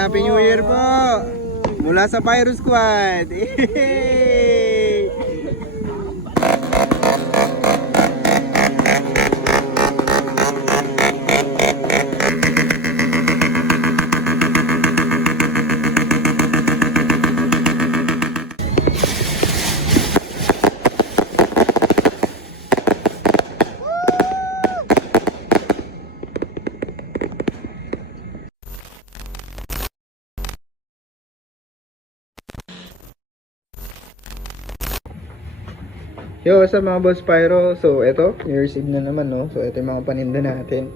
Happy New Year po! Mula sa Pyro Squad! Yo, sa mga boss Pyro, so eto, New Year's Eve na naman, no? So ito yung mga paninda natin.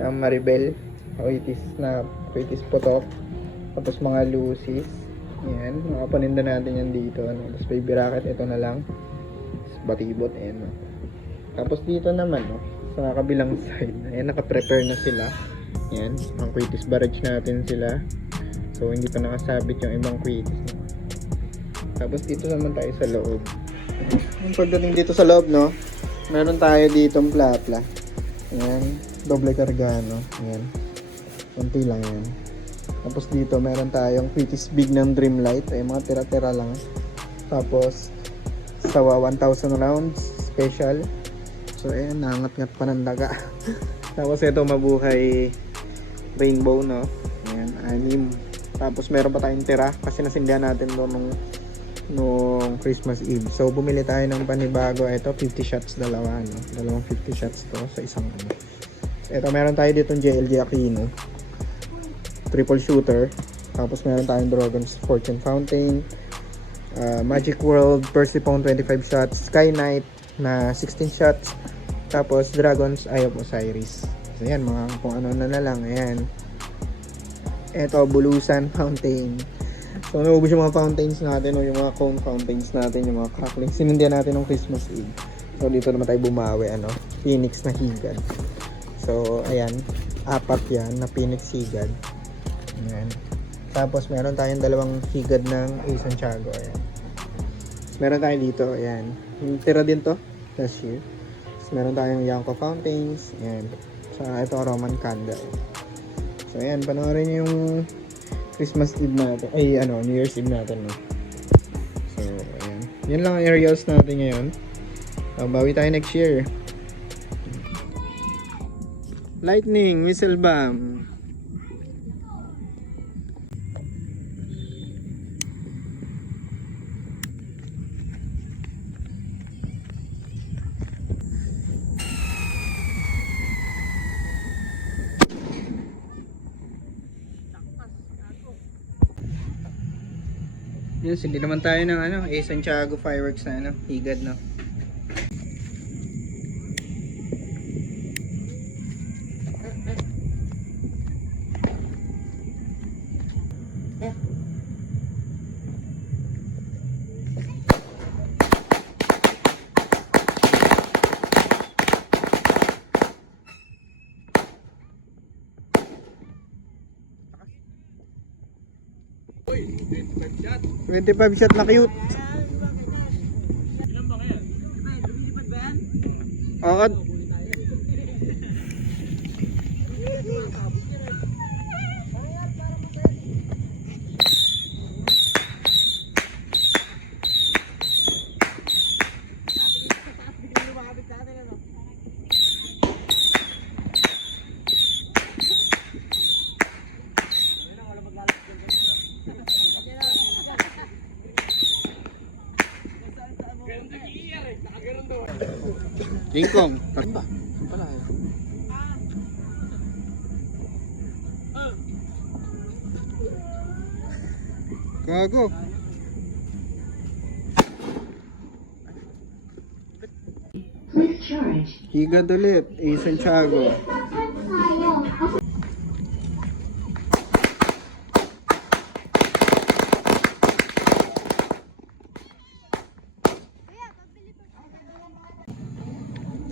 Yung Maribel, Kuitis Potok, tapos mga Lucy's. Yan, mga paninda natin yan dito, no? Tapos baby racket, ito na lang. Tapos batibot, no? Tapos dito naman, no? Sa kabilang side, ayan, naka-prepare na sila. Yan, ang Kuitis barrage natin sila. So hindi pa nakasabit yung ibang Kuitis, no? Tapos dito naman tayo sa loob. Yung pagdating dito sa loob, no, meron tayo ditong plapla. Ayan, doble kargano. Ayan, konti lang yan. Tapos dito meron tayong Kuitis Big ng Dreamlight. Ay mga tira-tira lang. Tapos sawa 1,000 rounds special. So ayan, nangat-ngat pa ng daga. Tapos ito mabuhay rainbow, no. Ayan, 6. Tapos meron pa tayong tira kasi nasindihan natin doon nung Christmas Eve. So bumili tayo ng panibago. Ito 50 shots dalawa, no? Dalawang 50 shots to sa isang ano. Ito meron tayo ditong JLG Aquino triple shooter. Tapos meron tayong Dragon's Fortune Fountain, Magic World Persephone 25 shots, Sky Knight na 16 shots, tapos Dragon's Eye of Osiris. So yan, mga kung ano na lang. Ayan, ito Bulusan Fountain. So naubos yung mga fountains natin, o yung mga cone fountains natin, yung mga crackling. Sinindihan natin ng Christmas Eve. So dito naman tayo bumawi, Phoenix na higad. So ayan, 4 yan na Phoenix higad. Ayan. Tapos meron tayong dalawang higad ng A. Santiago. Ayan. Meron tayo dito, ayan. Yung tira din to last year. Tapos meron tayong Yanko Fountains. Ayan. So ito Roman Candle. So ayan, panoorin yung Christmas Eve natin, New Year's Eve natin, no? So, ayan. Yan lang ang aerials natin ngayon. Bawi tayo next year. Lightning, Missile Bomb. Yes, hindi naman tayo ng A. Santiago fireworks na higad, no. Uy, 25 shot. 25 shot na cute. Ilan ba kaya? Lumilipad ba yan? Oo. King Kong. Saan ba? Saan pala yun? Gago. Higad ulit. A. Santiago.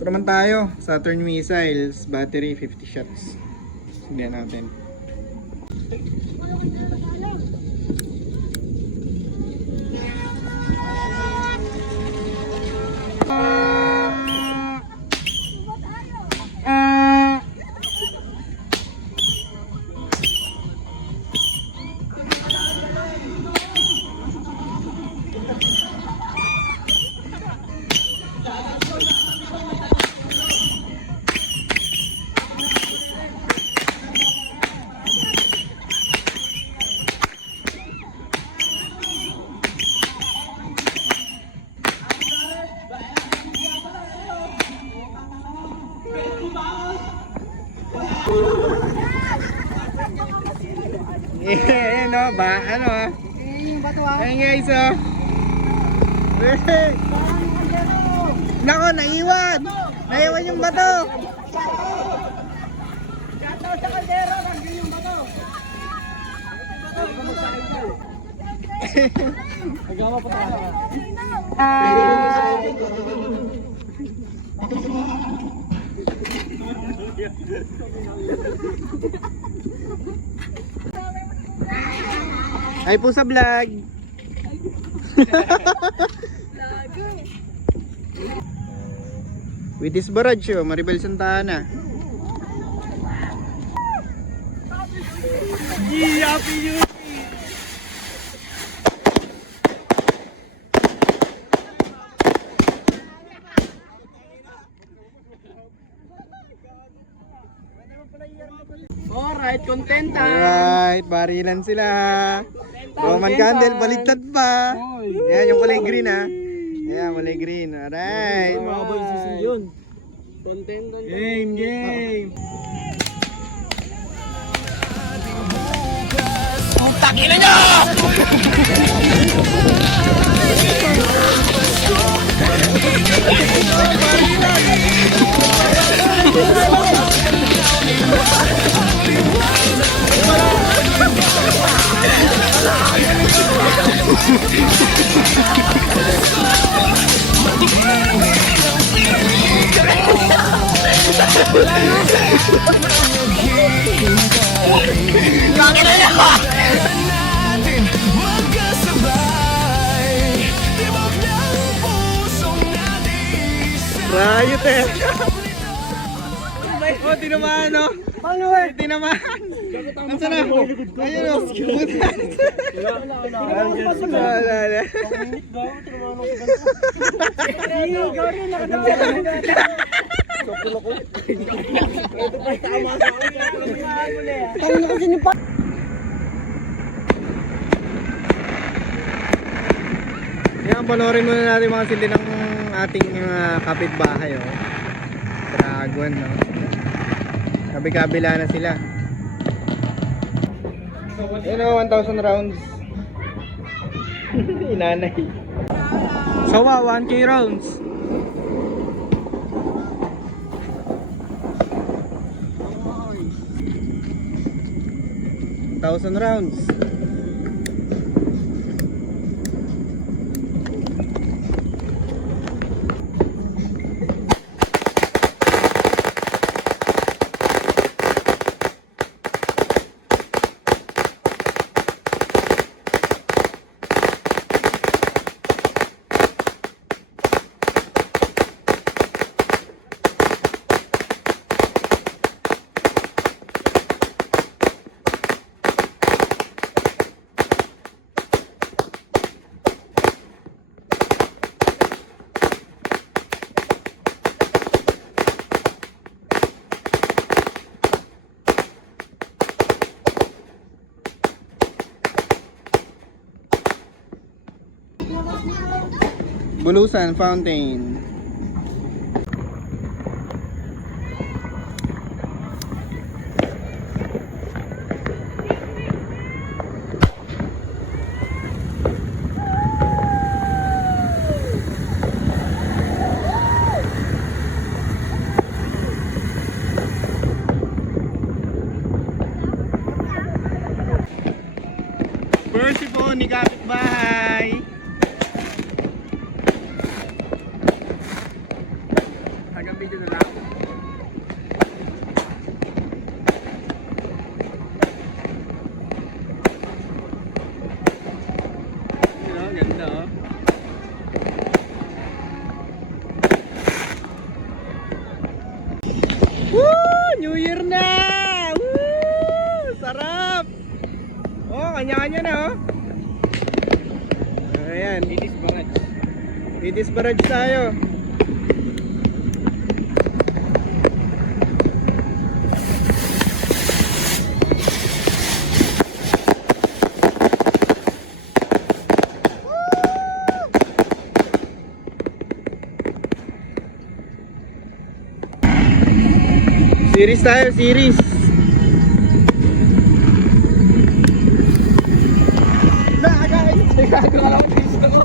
Ito naman tayo, Saturn Missiles, battery 50 shots. Sundihan natin. ba? Ano ah? Yung bato ah. Ayun guys oh. Nako, naiwan! Naiwan yung bato! Shoutout sa kaldero, nandiyan yung bato. Nagawa pa tayo. Ay po sa vlog! Witis Barrage oh, Maribel Santana. Alright, content Alright, barilan sila. Roman candle, baligtad pa. Ayan yung kulay green ha. Ayan, kulay green. Alright. Mga boy, sisi yun. Content doon. Game, game. Rayot eh. Oh, tinamaan no? Paano eh? Tinamaan. Ang sana? Ayun o. Wala. Gawin nakadama. Paano kasi ni pa? Yan, panoorin muna natin mga sindi ng ating kapitbahay oh. Dragon no. Kabi-kabila na sila. Yan o, 1,000 rounds. Inanay. Sawa, 1K rounds. Thousand rounds. Bulusan Fountain. Persephone ni kapitbahay. Tagang video na lang. Ganda oh. Woo! New Year na! Woo! Sarap! Oh, kanya-kanya na oh. Ayan. Itis Barrage. Itis Barrage tayo. Series tayo, series. Gago ka lang gusto ko.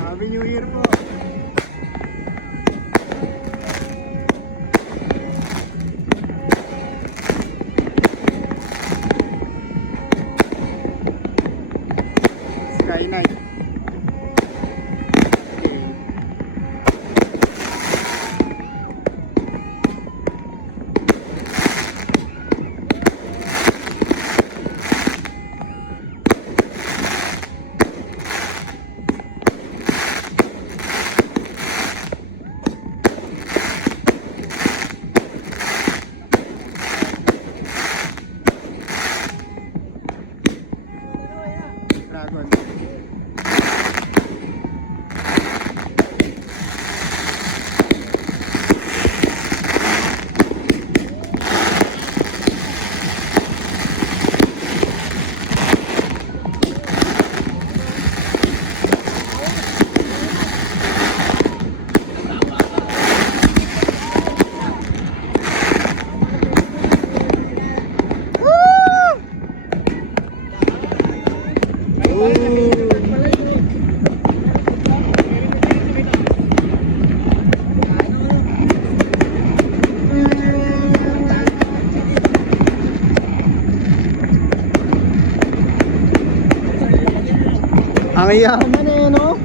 Happy New Year po. Sky Night. Dragon. Ang yaman eh, no?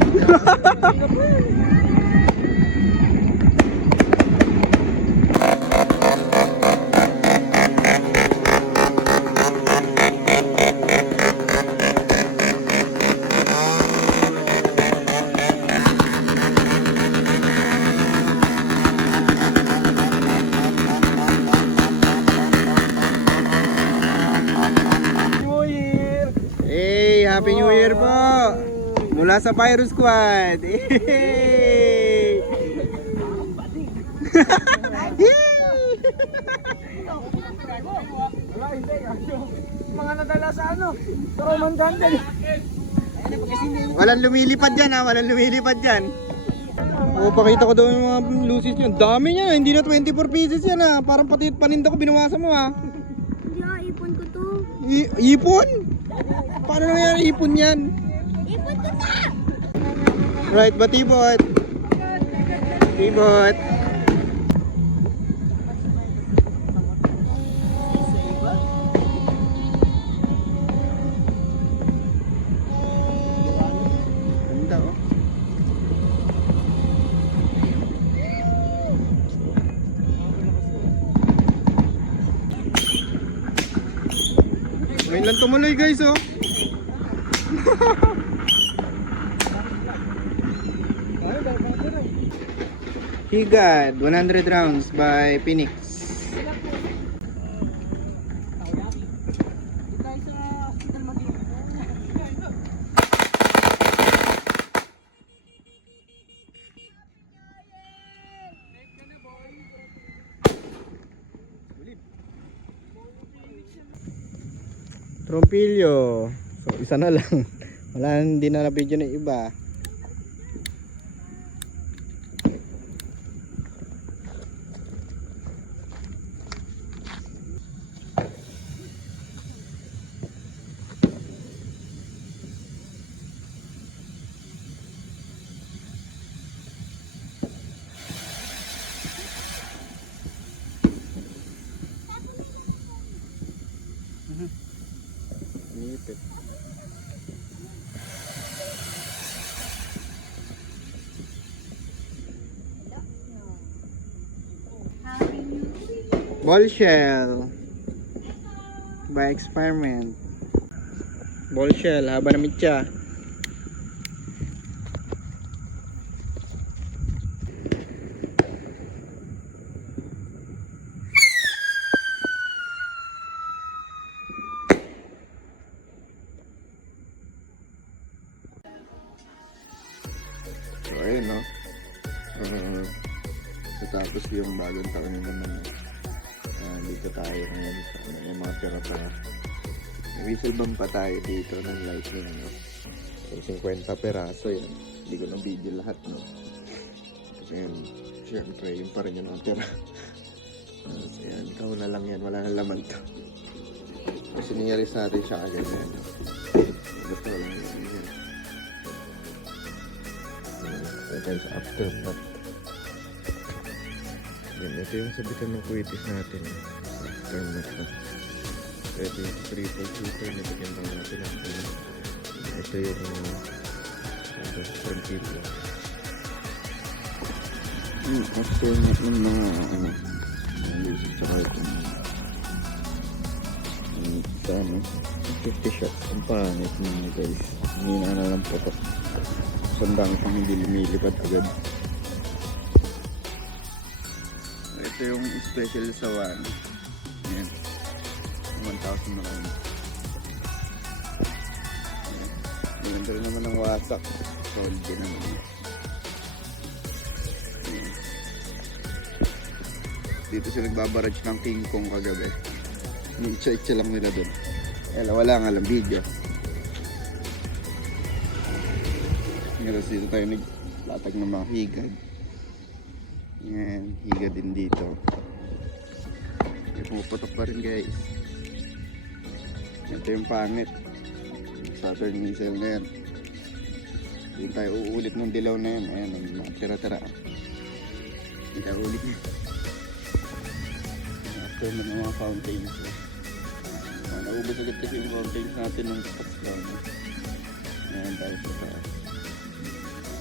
Hey, Happy New Year po! Mula sa Pyro Squad! Hey! Mga nadala sa ano? Sa Roman Candle. Walang lumilipad dyan ha, walang lumilipad dyan. Oo, pakita ko daw yung mga lucis nyo. Dami niya, hindi na 24 pieces yan ha. Parang pati paninda ko binawasan mo ha. Hindi ah, ipon ko to. Ipon? Paano nangyari ipon yan? Ipon ko na! Right, batibot. Tibot. Ganda oh. Ngayon lang tumuloy guys oh. Higad 100 rounds by Phoenix. Trompilyo. So isa na lang. Wala, hindi na na-video ng iba. Nipit. Ball shell by experiment. Ball shell haba na mitya. So ayun no. Tapos yung bagong taon nila naman. Dito tayo ngayon sa may mga pera pa. May whistle bomb pa tayo dito ng lightning no. So 50 peraso yun. Hindi ko na video lahat no. Kasi yun, Siyempre, yun pa rin yung natira. Ayan, ikaw na lang yan. Wala na laman to. Kasi nangyari sa atin siya agad yan. Basta wala na laman yan. So guys, after that. Yan, ito yung sabitan ng kuitis natin. After that na. So ito yung triple shooter na pagkintang natin. Ito yung principio. After that ng mga music tsaka itong sa 50 shots ang pangit mga guys. Hindi na lang potok. Sandang pang hindi lumilipad agad. Ito yung special sa 1. Ayan. 1,000 round. Ayan. Ito rin naman ang wasak. Solid din naman. Ayan. Dito sila nagbabarage ng King Kong kagabi. Itcha-itcha lang nila dun. Wala nga lang video. Ngayon dito tayo naglatag ng mga higad. Yan, higad din dito. Pumuputok pa rin guys. Ito yung pangit. Saturn missile na yan. Hindi tayo uulit ng dilaw na yan. Ayan, ang mga tira-tira. Hindi tayo ulit niya. After mo ng mga fountains. Naubos agad kasi yung fountains natin ng touchdown. Ayan tayo sa taas.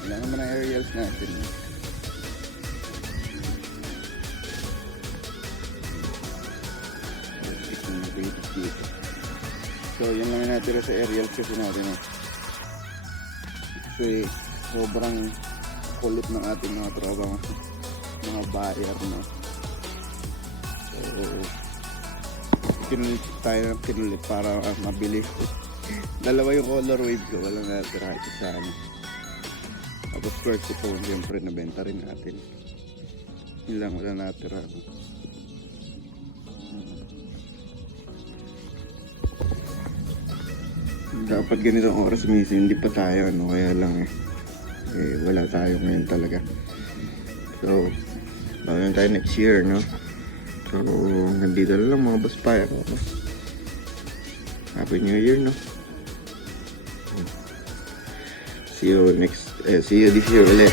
Wala naman ang aerials natin. So yun lang natira sa aerials kasi natin. Kasi sobrang kulit ng ating mga tropa, mga buyer na. So kinulit para mabilis. Dalawa yung color wave ko, walang natira isa ano. Tapos first ito, siyempre nabenta rin natin. Yun lang, wala natira. Dapat ganitong oras minsan hindi pa tayo ano, kaya lang wala tayo ngayon talaga. So bago tayo next year, no? So nandito na lang mga boss pa ako. Happy New Year, no? See you this year ulit.